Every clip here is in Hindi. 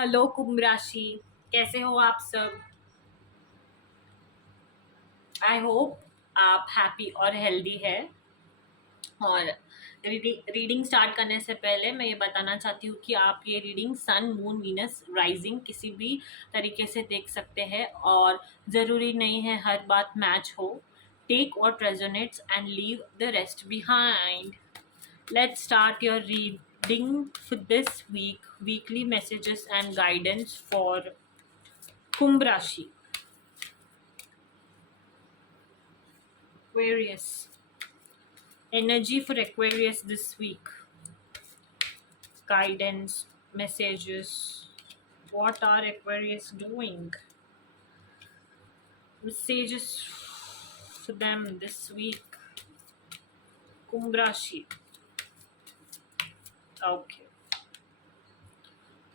हेलो कुंभ राशि। कैसे हो आप सब? आई होप आप हैप्पी और हेल्दी है। और रीडिंग स्टार्ट करने से पहले मैं ये बताना चाहती हूँ कि आप ये reading sun moon Venus rising किसी भी तरीके से देख सकते हैं और ज़रूरी नहीं है हर बात मैच हो। Take what resonates and leave the rest behind. Let's start your reading for this week. Weekly messages and guidance for Kumbh Rashi. Aquarius. Energy for Aquarius this week. Guidance, messages. What are Aquarius doing? Messages for them this week. Kumbh Rashi. Okay.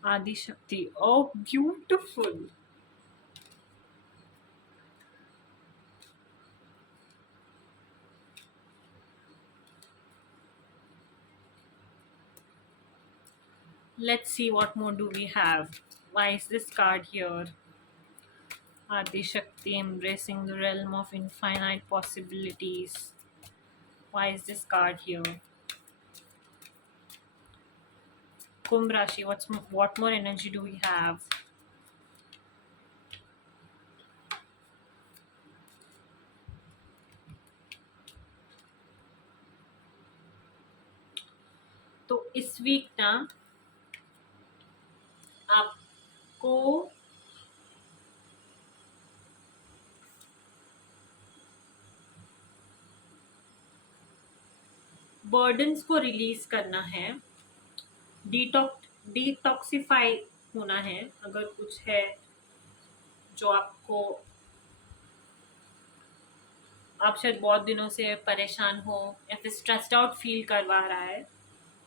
Adi Shakti. Oh, beautiful. Let's see what more do we have. Why is this card here? Adi Shakti embracing the realm of infinite possibilities. Why is this card here? Kumbh Rashi, what more energy do we have? तो इस वीक ना आपको बर्डन्स को रिलीज करना है, डिटॉक्सिफाई होना है। अगर कुछ है जो आपको, आप शायद बहुत दिनों से परेशान हो या फिर स्ट्रेस्ड आउट फील करवा रहा है,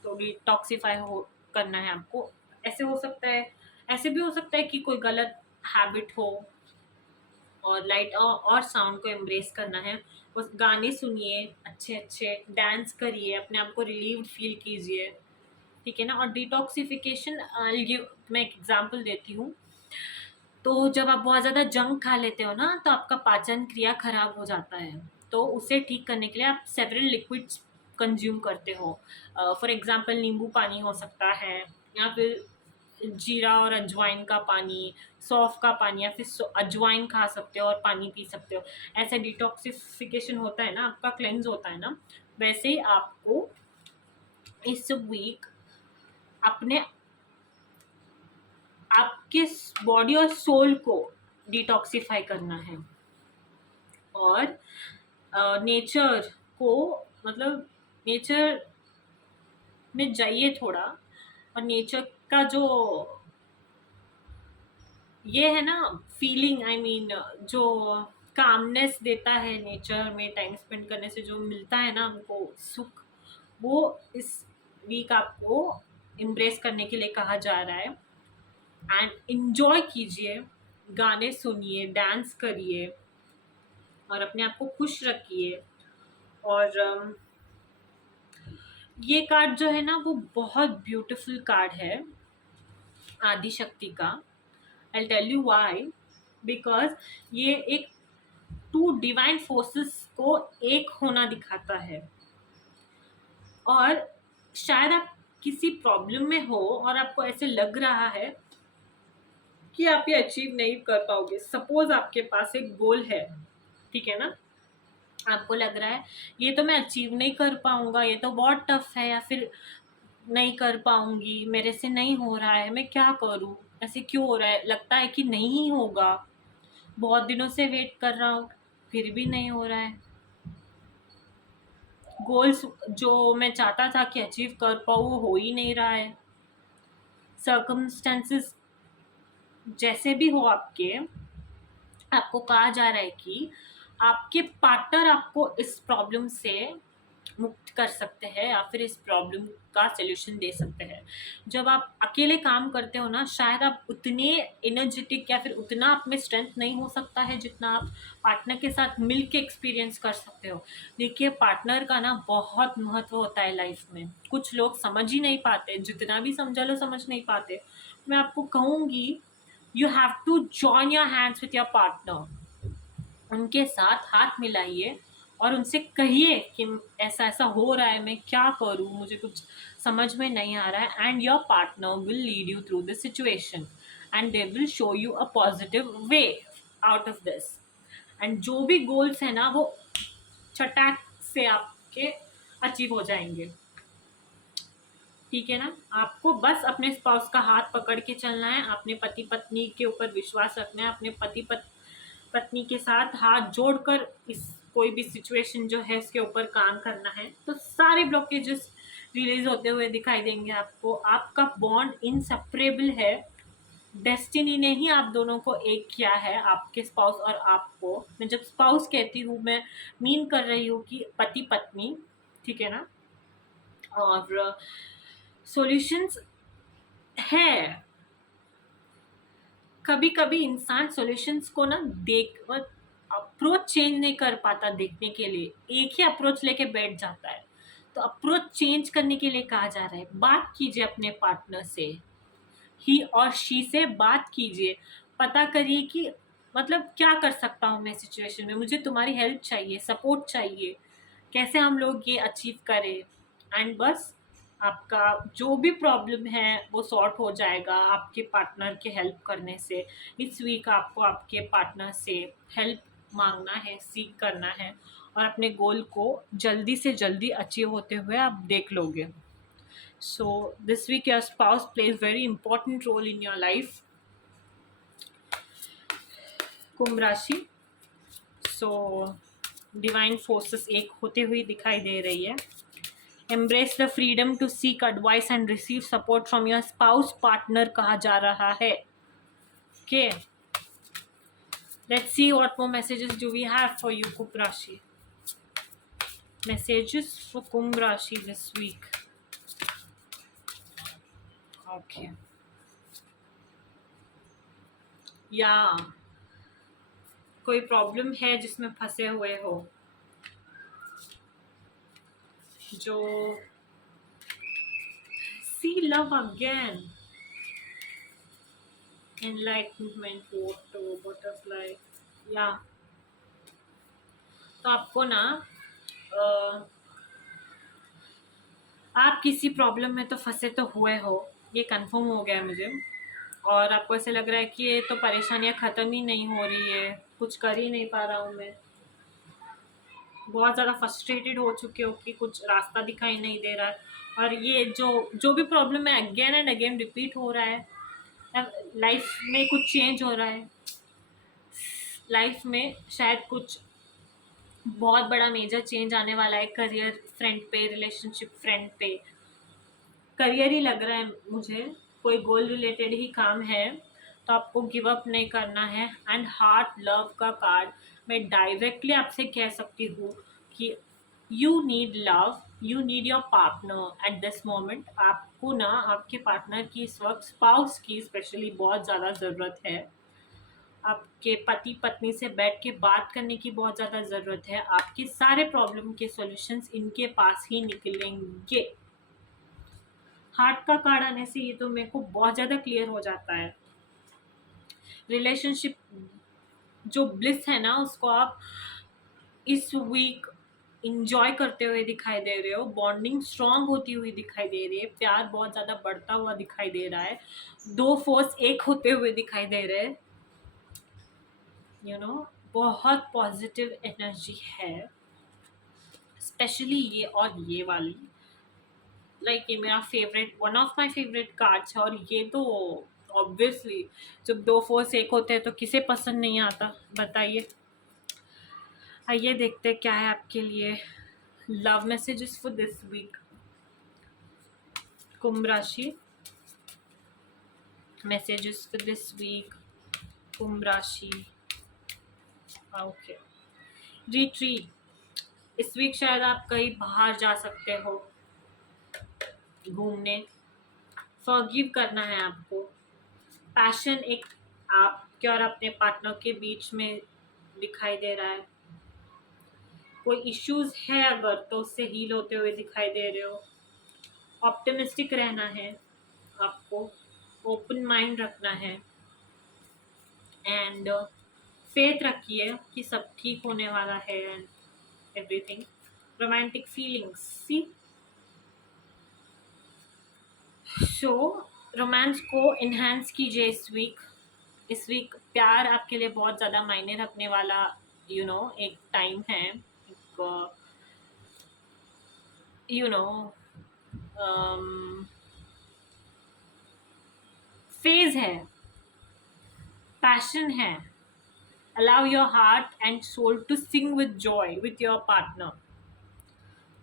तो डिटॉक्सिफाई हो करना है आपको। ऐसे हो सकता है, ऐसे भी हो सकता है कि कोई गलत हैबिट हो, और लाइट और साउंड को एम्ब्रेस करना है। बस गाने सुनिए, अच्छे अच्छे डांस करिए, अपने आप को रिलीव्ड फील कीजिए, ठीक है ना। और डिटॉक्सिफिकेशन, मैं एक एग्जांपल देती हूँ। तो जब आप बहुत ज़्यादा जंक खा लेते हो ना, तो आपका पाचन क्रिया खराब हो जाता है। तो उसे ठीक करने के लिए आप सेवरल लिक्विड्स कंज्यूम करते हो। फॉर एग्जांपल नींबू पानी हो सकता है, या फिर जीरा और अजवाइन का पानी, सौंफ का पानी, या फिर अजवाइन खा सकते हो और पानी पी सकते हो। ऐसे डिटॉक्सिफिकेशन होता है ना, आपका क्लेंज होता है ना। वैसे ही आपको इस वीक अपने आपके बॉडी और सोल को डिटॉक्सिफाई करना है। और नेचर को, मतलब नेचर में जाइए थोड़ा। और नेचर का जो ये है ना फीलिंग, आई मीन जो कामनेस देता है नेचर में टाइम स्पेंड करने से, जो मिलता है ना हमको सुख, वो इस वीक आपको इम्ब्रेस करने के लिए कहा जा रहा है। एंड इंजॉय कीजिए, गाने सुनिए, डांस करिए और अपने आप को खुश रखिए। और ये कार्ड जो है ना वो बहुत ब्यूटीफुल कार्ड है आदि शक्ति का। I tell you why, because ये एक टू डिवाइन फोर्सेस को एक होना दिखाता है। और शायद आप किसी प्रॉब्लम में हो और आपको ऐसे लग रहा है कि आप ये अचीव नहीं कर पाओगे। सपोज आपके पास एक गोल है, ठीक है ना, आपको लग रहा है ये तो मैं अचीव नहीं कर पाऊंगा, ये तो बहुत टफ है, या फिर नहीं कर पाऊंगी, मेरे से नहीं हो रहा है, मैं क्या करूं, ऐसे क्यों हो रहा है, लगता है कि नहीं होगा, बहुत दिनों से वेट कर रहा हूँ फिर भी नहीं हो रहा है। गोल्स जो मैं चाहता था कि अचीव कर पाऊँ वो हो ही नहीं रहा है। सर्कमस्टेंसेस जैसे भी हो आपके, आपको कहा जा रहा है कि आपके पार्टनर आपको इस प्रॉब्लम से मुक्त कर सकते हैं या फिर इस प्रॉब्लम का सलूशन दे सकते हैं। जब आप अकेले काम करते हो ना, शायद आप उतने एनर्जेटिक या फिर उतना आप में स्ट्रेंथ नहीं हो सकता है जितना आप पार्टनर के साथ मिल के एक्सपीरियंस कर सकते हो। देखिए, पार्टनर का ना बहुत महत्व होता है लाइफ में। कुछ लोग समझ ही नहीं पाते, जितना भी समझा लो समझ नहीं पाते। मैं आपको कहूँगी, you have to join your hands with your partner. उनके साथ हाथ मिलाइए और उनसे कहिए कि ऐसा ऐसा हो रहा है, मैं क्या करूँ, मुझे कुछ समझ में नहीं आ रहा है। And your partner will lead you through this situation and they will show you a positive way out of this. And जो भी गोल्स है ना, वो चटाक से आपके अचीव हो जाएंगे। ठीक है ना? आपको बस अपने स्पाउस का हाथ पकड़ के चलना है, अपने पति पत्नी के ऊपर विश्वास रखना है, अपने पत्नी के साथ हाथ जोड़कर इस कोई भी सिचुएशन जो है उसके ऊपर काम करना है, तो सारे ब्लॉकेजेस रिलीज होते हुए दिखाई देंगे आपको। आपका बॉन्ड इनसेपरेबल है। डेस्टिनी ने ही आप दोनों को एक किया है, आपके स्पाउस और आपको। मैं जब स्पाउस कहती हूँ, मैं मीन कर रही हूँ कि पति पत्नी। ठीक है ना? और सॉल्यूशंस है। कभी कभी इंसान सॉल्यूशंस को ना देख अप्रोच चेंज नहीं कर पाता देखने के लिए, एक ही अप्रोच लेके बैठ जाता है। तो अप्रोच चेंज करने के लिए कहा जा रहा है, बात कीजिए अपने पार्टनर से, ही और शी से बात कीजिए, पता करिए कि मतलब क्या कर सकता हूँ मैं सिचुएशन में, मुझे तुम्हारी हेल्प चाहिए, सपोर्ट चाहिए, कैसे हम लोग ये अचीव करें। एंड बस आपका जो भी प्रॉब्लम है वो सॉर्ट हो जाएगा आपके पार्टनर के हेल्प करने से। इस वीक आपको आपके पार्टनर से हेल्प मांगना है, सीख करना है, और अपने गोल को जल्दी से जल्दी अचीव होते हुए आप देख लोगे। So this week your spouse plays very important role in your life. कुंभ राशि, so डिवाइन फोर्सेस एक होते हुए दिखाई दे रही है। Embrace the freedom to seek advice and receive support from your spouse partner कहा जा रहा है। Okay, let's see what more messages do we have for you, कुंभ राशि। Messages for कुंभ राशि this week. Okay. या कोई प्रॉब्लम है जिसमें फंसे हुए हो, जो सी लव अगेन, एनलाइटमेंट, बटरफ्लाई, या तो आपको ना आप किसी प्रॉब्लम में तो फंसे तो हुए हो, ये कंफर्म हो गया है मुझे। और आपको ऐसे लग रहा है कि ये तो परेशानियां ख़त्म ही नहीं हो रही है, कुछ कर ही नहीं पा रहा हूँ मैं, बहुत ज़्यादा फ्रस्ट्रेटेड हो चुके हो कि कुछ रास्ता दिखाई नहीं दे रहा है। और ये जो भी प्रॉब्लम है अगेन एंड अगेन रिपीट हो रहा है। लाइफ में कुछ चेंज हो रहा है, लाइफ में शायद कुछ बहुत बड़ा मेजर चेंज आने वाला है, करियर फ्रंट पे, रिलेशनशिप फ्रंट पे। करियर ही लग रहा है मुझे, कोई गोल रिलेटेड ही काम है, तो आपको गिव अप नहीं करना है। एंड हार्ट लव का कार्ड, मैं डायरेक्टली आपसे कह सकती हूँ कि you need love, you need your partner at this moment. आपको ना आपके पार्टनर की इस वक्त, स्पाउस की स्पेशली, बहुत ज़्यादा ज़रूरत है। आपके पति पत्नी से बैठ के बात करने की बहुत ज़्यादा ज़रूरत है। आपके सारे प्रॉब्लम के सॉल्यूशंस इनके पास ही निकलेंगे। हार्ट का कार्ड आने से ये तो मेरे को बहुत ज़्यादा क्लियर हो जाता है। रिलेशनशिप जो ब्लिस है ना, उसको आप इस वीक इंजॉय करते हुए दिखाई दे रहे हो, बॉन्डिंग स्ट्रांग होती हुई दिखाई दे रही है, प्यार बहुत ज़्यादा बढ़ता हुआ दिखाई दे रहा है, दो फोर्स एक होते हुए दिखाई दे रहे हैं। बहुत पॉजिटिव एनर्जी है, स्पेशली ये और ये वाली। ये मेरा favourite, one of my favourite cards है। और ये तो ऑब्वियसली जब दो फोर्स एक होते हैं तो किसे पसंद नहीं आता, बताइए। आइए देखते क्या है आपके लिए love messages for this week, Kumbh rashi. Messages for this week, Kumbh rashi. Okay, retreat. इस वीक शायद आप कहीं बाहर जा सकते हो घूमने। फॉरगिव करना है आपको। पैशन एक आपके और अपने पार्टनर के बीच में दिखाई दे रहा है। कोई इश्यूज है अगर, तो उससे हील होते हुए दिखाई दे रहे हो। ऑप्टिमिस्टिक रहना है आपको, ओपन माइंड रखना है एंड फेथ रखिए कि सब ठीक होने वाला है and everything. Romantic feelings, see. So romance को इन्हांस कीजिए इस वीक प्यार आपके लिए बहुत ज़्यादा मायने रखने वाला एक टाइम है, एक फेज है, पैशन है. Allow your heart and soul to sing with joy with your partner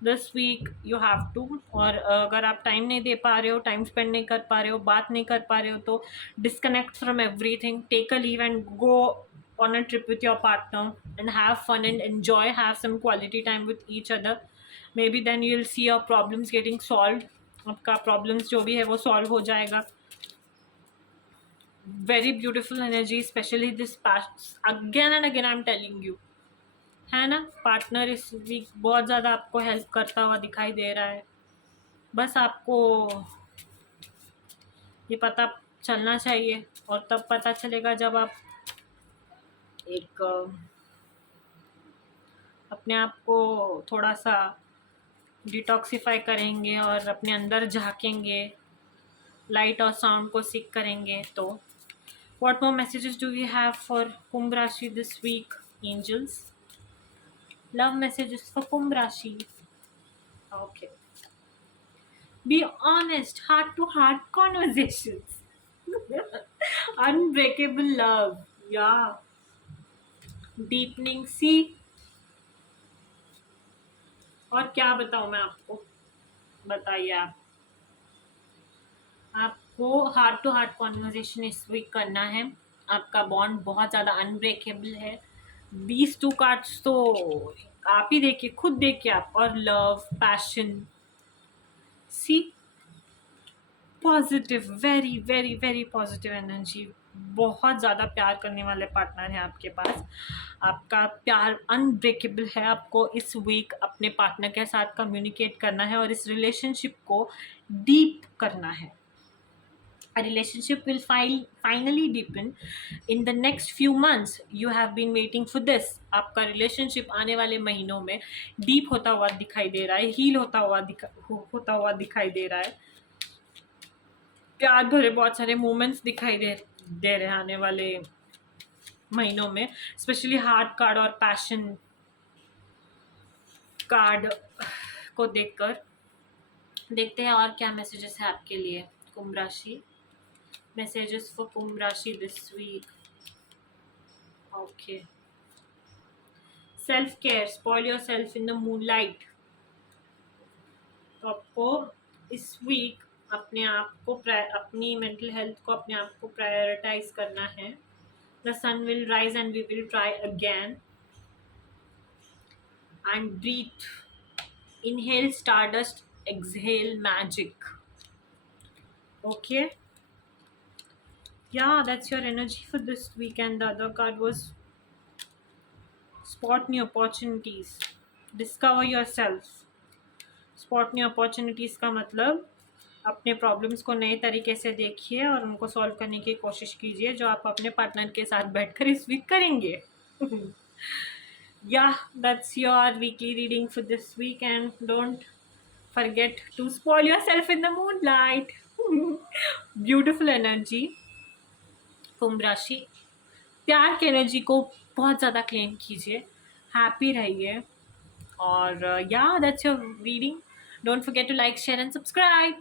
this week. You have to. और अगर आप टाइम नहीं दे पा रहे हो, टाइम स्पेंड नहीं कर पा रहे हो, बात नहीं कर पा रहे हो, तो disconnect from everything, take a leave and go on a trip with your partner and have fun and enjoy, have some quality time with each other. Maybe then you'll see your problems getting solved. आपका problems जो भी है वो solve हो जाएगा. Very beautiful energy, especially this past. Again and again I'm telling you, है ना, पार्टनर इस वीक बहुत ज़्यादा आपको हेल्प करता हुआ दिखाई दे रहा है. बस आपको ये पता चलना चाहिए, और तब पता चलेगा जब आप एक अपने आप को थोड़ा सा डिटॉक्सिफाई करेंगे और अपने अंदर झाँकेंगे, लाइट और साउंड को सीख करेंगे. तो what more messages do we have for Kumbh राशि this week, angels? Love messages for Kumbh rashi. Okay. Be honest, heart to heart conversations. Unbreakable love. Yeah. Deepening. See. और क्या बताऊँ मैं आपको, बताइए आप. आपको हार्ट टू हार्ट कॉन्वर्जेशन इस वीक करना है. आपका बॉन्ड बहुत ज़्यादा अनब्रेकेबल है. 2 कार्ड्स तो आप ही देखिए, खुद देखिए आप. और love, passion, see, positive, very very very positive energy. बहुत ज़्यादा प्यार करने वाले पार्टनर हैं आपके पास. आपका प्यार अनब्रेकेबल है. आपको इस वीक अपने पार्टनर के साथ कम्युनिकेट करना है और इस रिलेशनशिप को डीप करना है. A relationship will finally deepen in the next few months. You have been waiting for this. आपका रिलेशनशिप आने वाले महीनों में डीप होता हुआ दिखाई दे रहा है, हील होता हुआ दिखाई दे रहा है. प्यार भरे बहुत सारे मोमेंट्स दिखाई दे रहे हैं आने वाले महीनों में, स्पेशली हार्ट कार्ड और पैशन कार्ड को देखकर. देखते हैं और क्या मैसेजेस है आपके लिए कुंभ राशि. मैसेजेस फॉर कुंभ राशि this week. Okay. Self care, spoil yourself in the moonlight. तो आपको इस वीक अपने आप को अपनी मेंटल हेल्थ को अपने आप को प्रायोरिटाइज करना है. The sun will rise and we will try again. And breathe. Inhale stardust, exhale magic. Okay. Yeah, that's your energy for this weekend. The other card was spot new opportunities. Discover yourself. Spot new opportunities का मतलब अपने प्रॉब्लम्स को नए तरीके से देखिए और उनको सॉल्व करने की कोशिश कीजिए, जो आप अपने पार्टनर के साथ बैठकर इस वीक करेंगे. Yeah, that's your weekly reading for this week, and don't forget to spoil yourself in the moonlight. Beautiful energy. कुंभ राशि, प्यार की एनर्जी को बहुत ज़्यादा क्लेम कीजिए, हैप्पी रहिए. और yeah, that's your reading. Don't forget to like, share and subscribe.